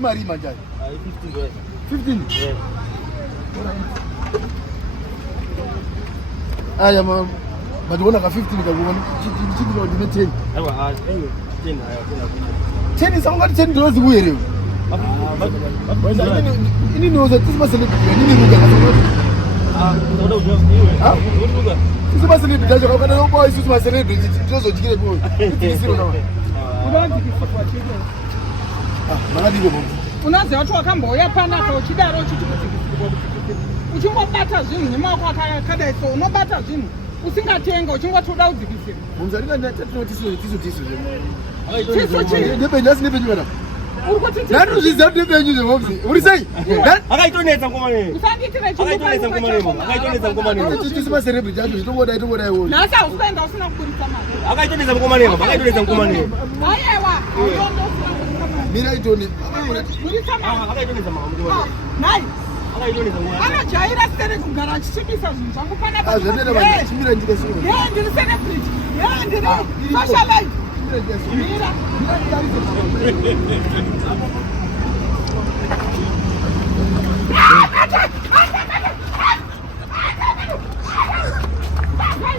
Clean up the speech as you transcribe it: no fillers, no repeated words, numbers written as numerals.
mari manjani. 15. Yeah. Aya mama. Badiona ka 15 kakuona chini ndo 10. Aiwa 10 10 sangati 10 dollars kuyerewe. Ini ni oza tisima celebrity nini ruga ndoda ujo iwe. Ruga. Tisima celebrity ajo kakana yo boy tisima celebrity tizozo jikile boy. Tisiro nawa. Unaanza kifuata chini. Magadi go. Unaanza watu wakamboya pana to chidaro chitukutikiko. Uchingobata zvinhu nemaoko akakada iso unobata zvinhu usingatenga uchingotoda udzikisira. Mumzalika ndatiso tiso. Tiso chini. Nepe madam. Nanu zvizabu nepenyu zvemomzi. Uri sei? Akaitonetsa ngoma nini? Usanditire chini. Akaitonetsa ngoma nini? Tisima celebrity ajo zvitongoda iwo. Nasa usaenda usina kukurisa mari. Akaitonetsa ngoma nini? Akaitonetsa ngoma nini? Aiwa, uyondo usina kukurisa mari. Mira itoni. Kurisa mari. Akaitonetsa ngoma. Nai. Akaitonetsa ngoma. Anojaira sere kugara achishibisa zvinhu zvangu pana Ah, zvatenda bani. Chimira ndike sio. ndiri celebrity. Ndiri socialite. Mira.